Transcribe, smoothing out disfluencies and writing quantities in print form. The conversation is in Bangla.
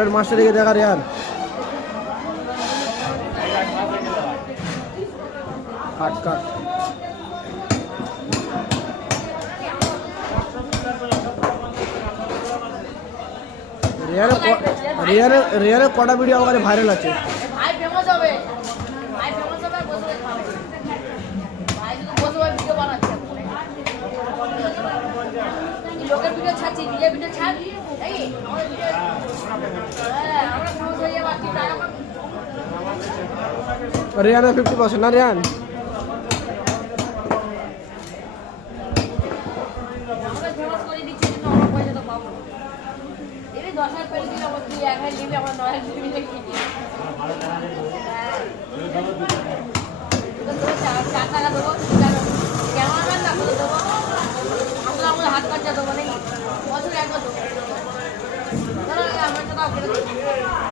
ওর মাস্টার দিকে দেখা রিয়ান কাট কাট রিয়ানের কটা ভিডিও আমার কাছে ভাইরাল আছে। লোকের ভিডিও ছাড়ছি, নিজের ভিডিও ছাড়। রিয়ানের 50% না রিয়ান টাকা দেবো, ক্যামেরাম্যান না করে দেবো, আমরা হাত খরচা দেবো নাকি।